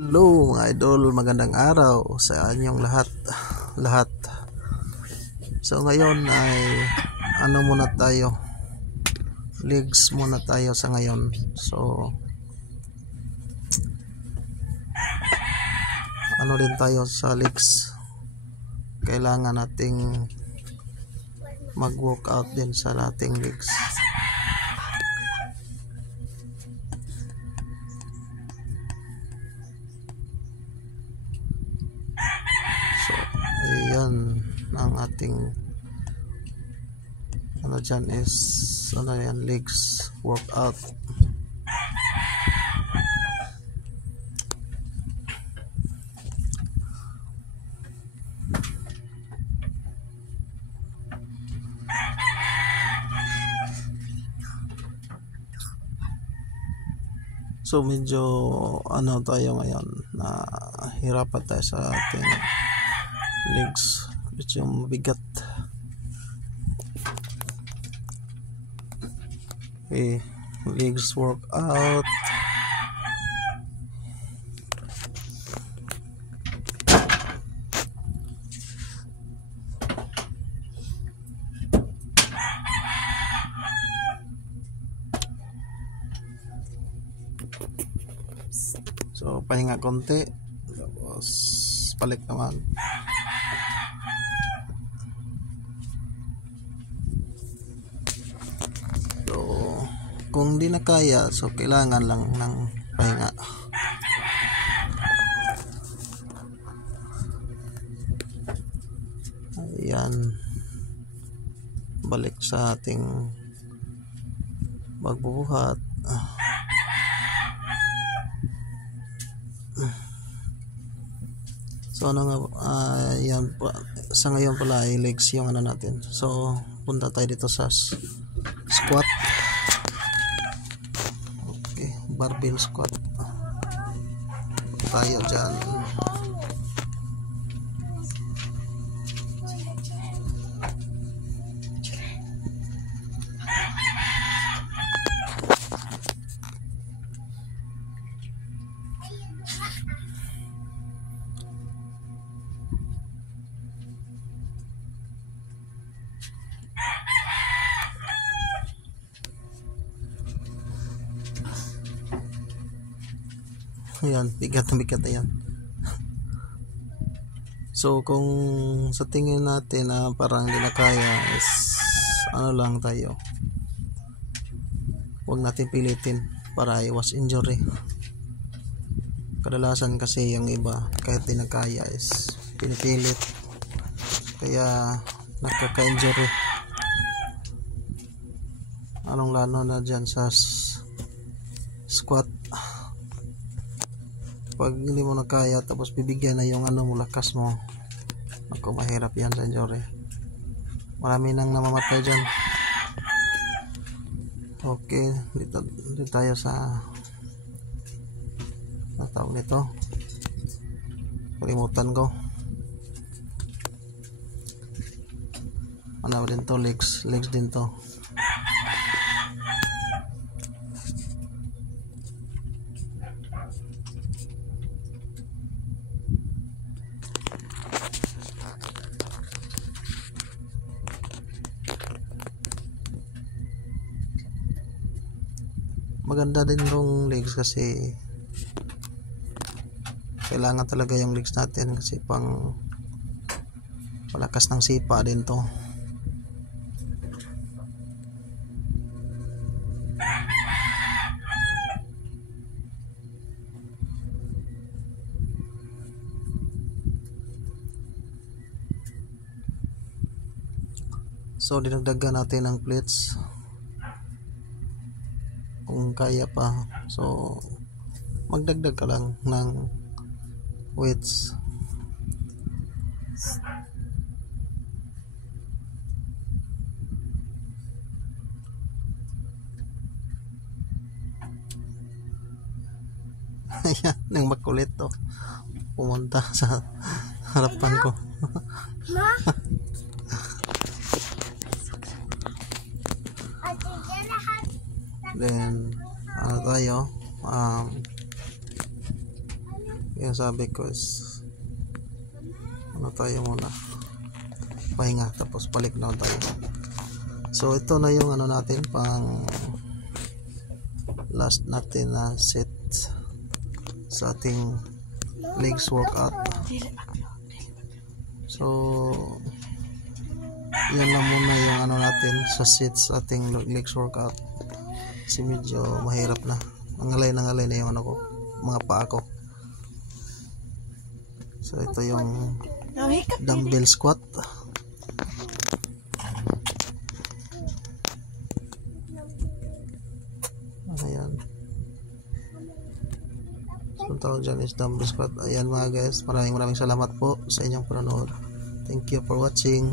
Hello mga idol, magandang araw sa inyong lahat. So ngayon ay muna tayo, legs muna tayo sa ngayon. So din tayo sa legs, kailangan nating mag-workout din sa ating legs. Ayan ang ating dyan is legs workout. So medyo tayo ngayon na hirapan tayo sa ating legs, medyo mabigat. Okay, legs workout. So pahinga konti, tapos balik naman. So kung di na kaya, so kailangan lang ng pahinga. Ayan, balik sa ating magbubuhat. So yan sa ngayon pala ay legs yung natin. So punta tayo dito sa squat. Okay, barbell squat tayo dyan. Ayan, bigat na yan. So kung sa tingin natin na parang hindi na kaya, is lang tayo, huwag natin pilitin para iwas injury. Kadalasan kasi yung iba kahit di na kaya is pinipilit, kaya nagkaka-injury, lalo na dyan sa squat. Pag hindi mo na kaya tapos bibigyan na yung lakas mo, ako mahirap yan sa injury. Marami nang namamatay dyan. Okay, dito tayo sa tawag nito, kalimutan ko. Din to, legs din to. Maganda din yung legs kasi kailangan talaga yung legs natin kasi pang malakas ng sipa din to. So dinagdagan natin ng plates kung kaya pa. So magdagdag ka lang ng weights. Ayan, nang makulit to, pumunta sa harapan ko. Then tayo Yung sabi ko is ano tayo muna, pahinga, tapos balik na tayo. So ito na yung ano natin, pang last natin na set sa ating legs workout. So yan lang muna yung ano natin sa set sa ating legs workout, kasi medyo mahirap na, nangalay na yung ano ko, mga paa ko. So ito yung dumbbell squat. Ayan, so tawag dyan is dumbbell squat. Ayan mga guys, maraming salamat po sa inyong panonood. Thank you for watching.